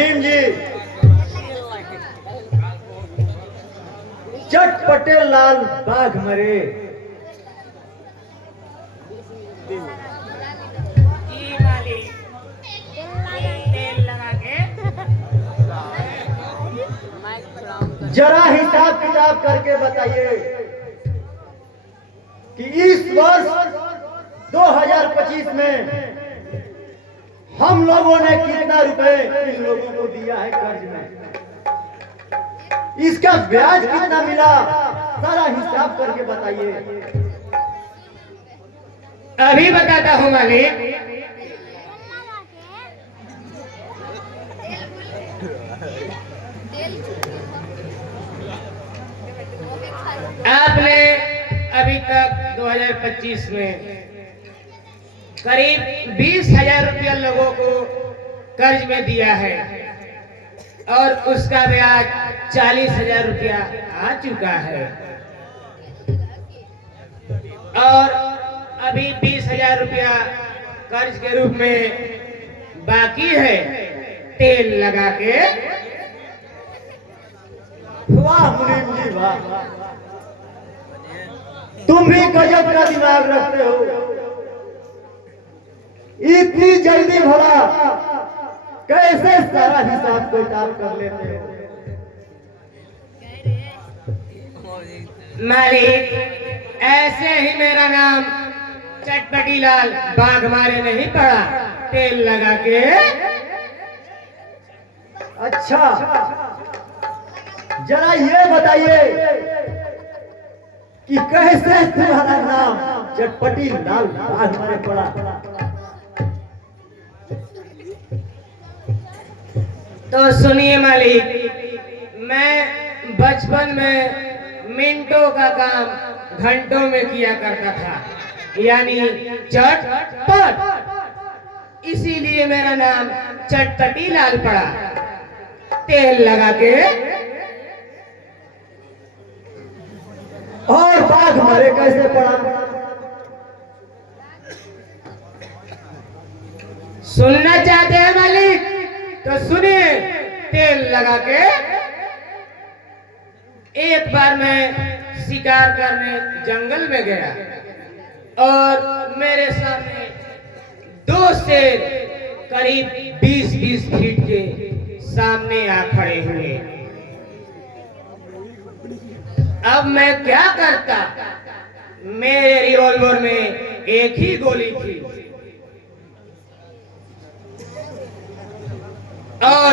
मुनीम जी, चटपटे लाल बाघ मरे। जरा हिसाब किताब करके बताइए कि इस वर्ष 2025 में हम लोगों ने कितना रुपए इन लोगों को दिया है कर्ज में, इसका ब्याज कितना मिला, सारा हिसाब करके बताइए। अभी बताता हूँ मालिक। आपने अभी तक 2025 में करीब 20,000 रुपया लोगों को कर्ज में दिया है और उसका ब्याज 40,000 रुपया आ चुका है और अभी 20,000 रुपया कर्ज के रूप में बाकी है। तेल लगा के वाह मुनीम जी वाह, तुम भी गजब का दिमाग रखते हो। इतनी जल्दी भला कैसे सारा हिसाब किताब कर लेते हो? मालिक, ऐसे ही मेरा नाम चटपटी लाल बाघ मारे नहीं पड़ा, तेल लगा के। अच्छा, जरा ये बताइए कि कैसे तुम्हारा नाम चटपटी लाल बाघ मारे पड़ा? तो सुनिए मालिक, मैं बचपन में मिनटों का काम घंटों में किया करता था, यानी चटपट, इसीलिए मेरा नाम चटपटी लाल पड़ा, तेल लगा के। और बाघ मारे कैसे पड़ा? सुनना चाहते हैं मालिक तो सुनिए। तेल लगा के एक बार मैं शिकार करने जंगल में गया और मेरे सामने दो शेर करीब 20-20 फीट के सामने आ खड़े हुए। अब मैं क्या करता, मेरे रिवॉल्वर में एक ही गोली थी और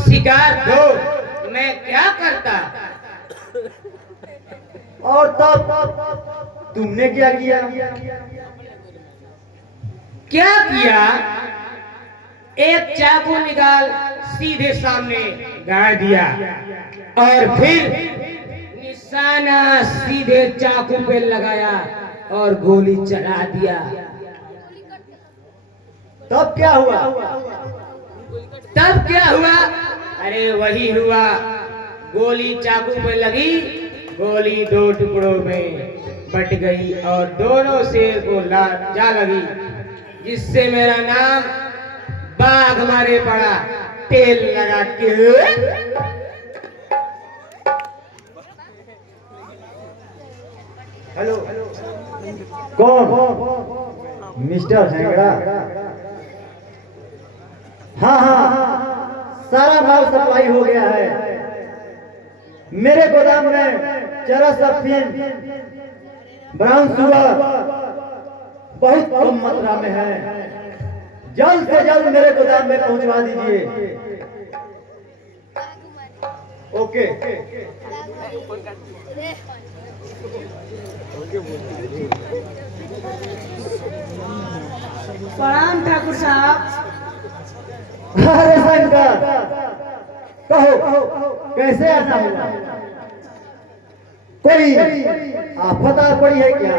शिकार दो, मैं क्या करता। और तब तुमने क्या किया? क्या किया, एक चाकू निकाल सीधे सामने गाड़ दिया और फिर निशाना सीधे चाकू पे लगाया और गोली चला दिया। तब क्या हुआ? तब क्या हुआ? अरे वही हुआ, गोली चाकू पे लगी, गोली दो टुकड़ों में बट गई और दोनों शेर को जा लगी, जिससे मेरा नाम बाघ मारे पड़ा, तेल लगा के। हेलो, कौन? मिस्टर हेंगड़ा? हाँ हाँ, सारा माल सप्लाई हो गया है। मेरे गोदाम में चरस, अफीम, ब्राउन शुगर बहुत कम मात्रा में है, जल्द से जल्द मेरे गोदाम में पहुंचवा दीजिए। ओके। प्रणाम ठाकुर साहब। अरे शंकर, कहो कैसे आना हुआ? कोई आफत आ पड़ी है क्या?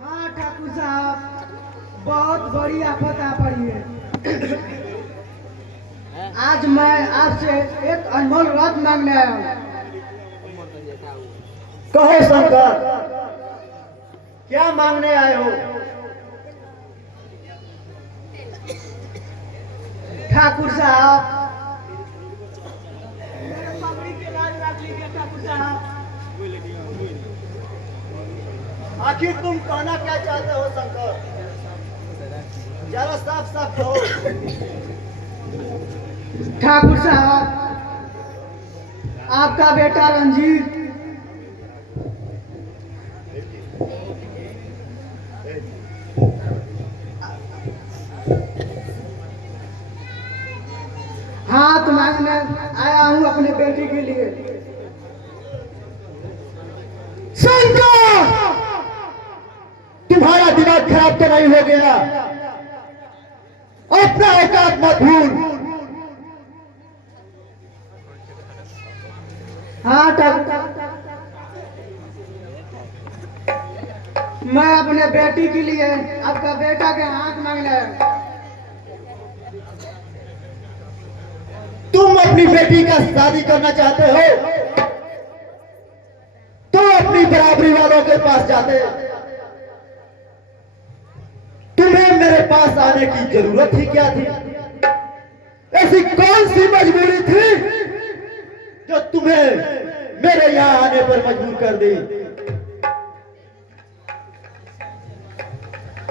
हाँ ठाकुर साहब, बहुत बड़ी आफत आ पड़ी है। आज मैं आपसे एक अनमोल रत्न मांगने आया हूँ। कहो शंकर, क्या मांगने आए हो? ठाकुर साहब, आखिर तुम कहना क्या चाहते हो शंकर? जरा साफ साफ कहो। ठाकुर साहब, आपका बेटा रंजीत हाथ मांगने आया हूँ अपने बेटी के लिए। शंकर, तुम्हारा दिमाग खराब तो नहीं हो गया? अपना औकात मत भूल। हाँ ठाकुर, मैं अपने बेटी के लिए आपका बेटा के हाथ मांगने आया। तुम अपनी बेटी का शादी करना चाहते हो तो अपनी बराबरी वालों के पास जाते। तुम्हें मेरे पास आने की जरूरत ही क्या थी? ऐसी कौन सी मजबूरी थी जो तुम्हें मेरे यहाँ आने पर मजबूर कर दी?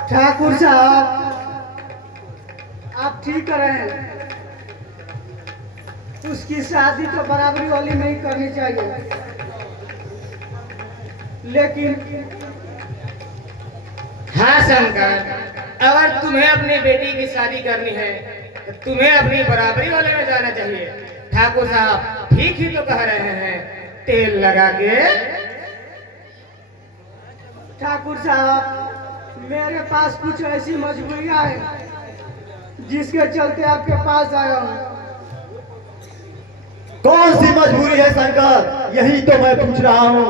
ठाकुर साहब, आप ठीक कर रहे हैं। उसकी शादी तो बराबरी वाली नहीं करनी चाहिए, लेकिन हाँ शंकर, अगर तुम्हें अपनी बेटी की शादी करनी है तो तुम्हें अपनी बराबरी वाले में जाना चाहिए। ठाकुर साहब ठीक ही तो कह रहे हैं, तेल लगा के। ठाकुर साहब, मेरे पास कुछ ऐसी मजबूरियां हैं जिसके चलते आपके पास आया हूँ। कौन सी मजबूरी है शंकर? यही तो मैं पूछ रहा हूँ।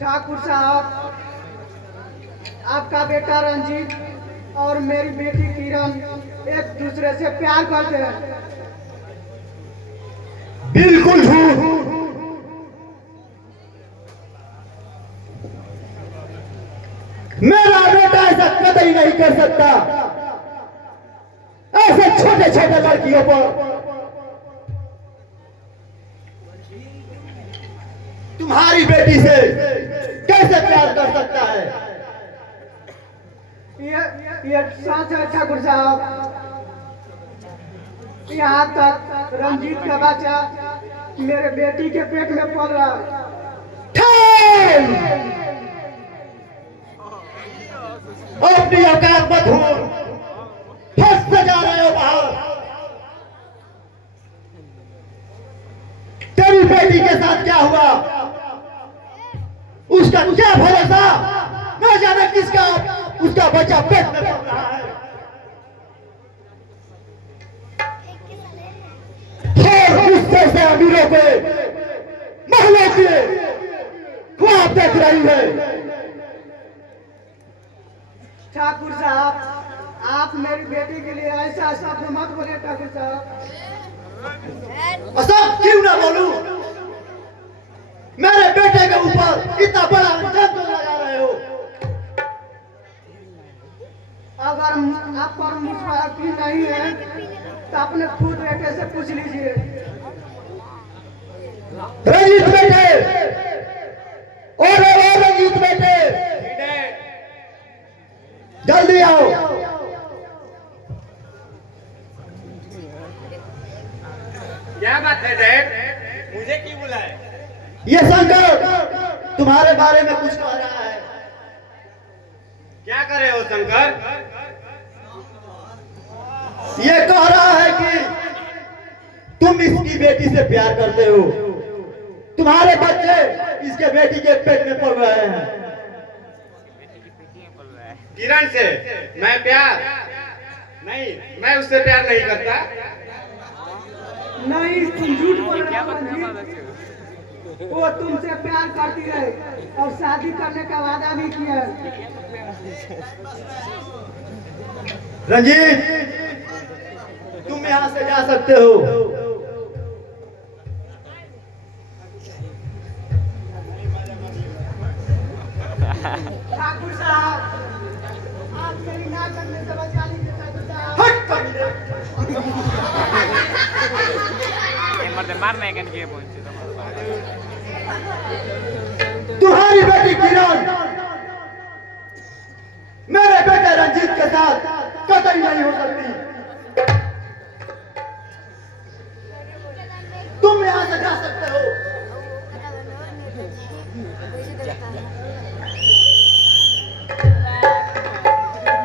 ठाकुर साहब, आपका बेटा रंजीत और मेरी बेटी किरण एक दूसरे से प्यार करते हैं। बिल्कुल झूठ। मेरा बेटा ऐसा कतई नहीं कर सकता। ऐसे छोटे छोटे लड़कियों पर तुम्हारी बेटी से कैसे प्यार कर सकता है? ये सच है ठाकुर साहब। यहाँ तक रंजीत का बच्चा मेरे बेटी के पेट में पल रहा है। अपनी औकात मत भूल। फंस जा रहे हो बाहर। तेरी बेटी के साथ क्या हुआ? उसका क्या भरोसा? न जाने किसका उसका बच्चा पेट में पल रहा है। और गुस्से से अमीरों पे महलों के ख्वाब देख रही है। ठाकुर साहब, आप मेरी बेटी के लिए ऐसा शब्द मत बोले ठाकुर साहब। सब क्यों ना बोलूं? मेरे बेटे के ऊपर इतना बड़ा इल्जाम क्यों लगा रहे हो? अगर आप पर मुझ यकीन नहीं है तो अपने खुद बेटे से पूछ लीजिए। रंजीत बेटे, और रंजीत बेटे, जल्दी आओ। क्या बात है डैड? मुझे क्यों बुलाए? ये शंकर तुम्हारे बारे में कुछ कह रहा है। क्या करे हो शंकर? ये कह रहा है कि तुम इसकी बेटी से प्यार करते हो। तुम्हारे बच्चे इसके बेटी के पेट में पल रहे हैं। किरण से मैं प्यार नहीं, मैं उससे प्यार नहीं करता। नहीं, तुम झूठ बोल रहे हो रंजीत। वो तुमसे प्यार करती है और शादी करने का वादा भी किया है। रंजीत, तुम यहाँ से जा सकते हो। ठाकुर साहब, आप मेरी ना करने से बचा लीजिए ठाकुर साहब। हट कर। मरते मारने के लिए पहुंचे तुम्हारी बेटी किरण मेरे बेटे रंजीत के साथ कतई नहीं हो सकती।